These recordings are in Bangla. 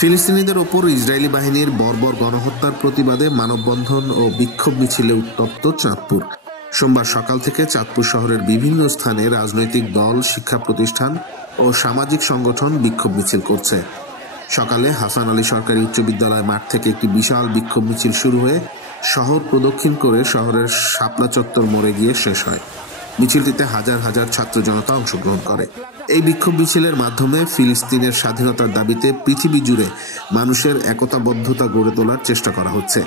ফিলিস্তিনিদের ওপর ইসরায়েলি বাহিনীর বর্বর গণহত্যার প্রতিবাদে মানববন্ধন ও বিক্ষোভ মিছিলে উত্তপ্ত চাঁদপুর। সোমবার সকাল থেকে চাঁদপুর শহরের বিভিন্ন স্থানে রাজনৈতিক দল, শিক্ষা প্রতিষ্ঠান ও সামাজিক সংগঠন বিক্ষোভ মিছিল করছে। সকালে হাসান আলী সরকারি উচ্চ বিদ্যালয় মাঠ থেকে একটি বিশাল বিক্ষোভ মিছিল শুরু হয়ে শহর প্রদক্ষিণ করে শহরের শাপলা চত্বর মোড়ে গিয়ে শেষ হয়। মিছিলটিতে হাজার হাজার ছাত্র জনতা অংশগ্রহণ করে। এই বিক্ষোভ মিছিলের মাধ্যমে ফিলিস্তিনের স্বাধীনতার দাবিতে পৃথিবী জুড়ে মানুষের একতাবদ্ধতা গড়ে তোলার চেষ্টা করা হচ্ছে।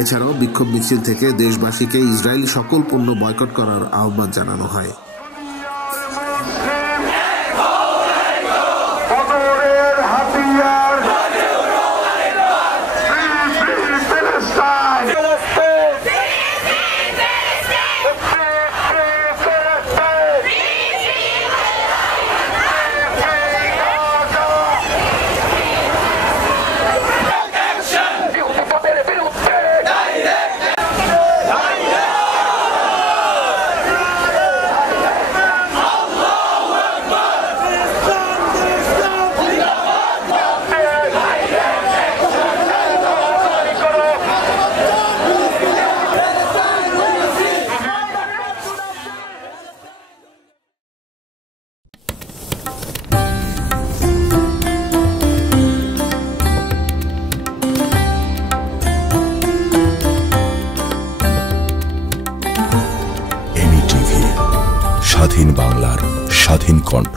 এছাড়াও বিক্ষোভ মিছিল থেকে দেশবাসীকে ইসরায়েলি সকল পণ্য বয়কট করার আহ্বান জানানো হয়। স্বাধীন বাংলার স্বাধীন কণ্ঠ।